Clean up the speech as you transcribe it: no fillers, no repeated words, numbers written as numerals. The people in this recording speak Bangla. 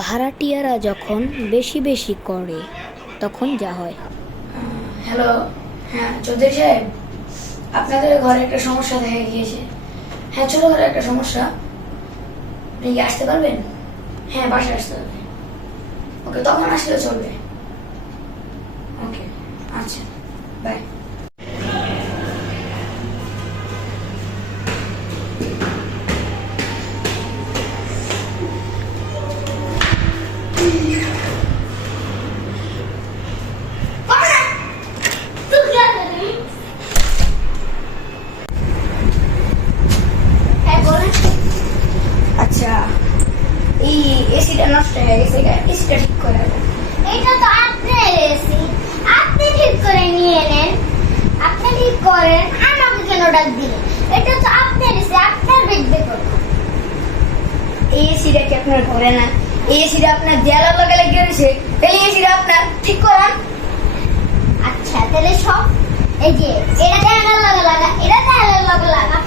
ভাড়াটিয়ারা যখন বেশি বেশি করে তখন যা হয়। হ্যালো, হ্যাঁ চৌধুরী সাহেব, আপনাদের ঘরে একটা সমস্যা দেখা গিয়েছে। হ্যাঁ, ছোট ঘরে একটা সমস্যা। আপনি কি আসতে পারবেন? হ্যাঁ, বাসায় আসতে হবে। ওকে, তখন আসলে চলবে। ওকে, আচ্ছা, বাই। আচ্ছা, এই এসিটা নষ্ট হয়ে গেছে, এসিটা ঠিক করে দেবো। এটা তো আপনার এসি, আপনি ঠিক করে নিয়ে নেন, আপনি ঠিক করেন, আমাকে কেন ডাক দিলেন? এটা তো আপনার এসি, আপনার দেখবে করুন। এই এসিটা কি আপনার ঘরে না? এই এসিটা আপনার দেয়ালের লগে লেগে রয়েছে, তাহলে এসিটা আপনার ঠিক করান। আচ্ছা তাহলে সব এই যে এটা দেয়ালের লগে লাগা, এটা দেয়ালের লগে লাগা,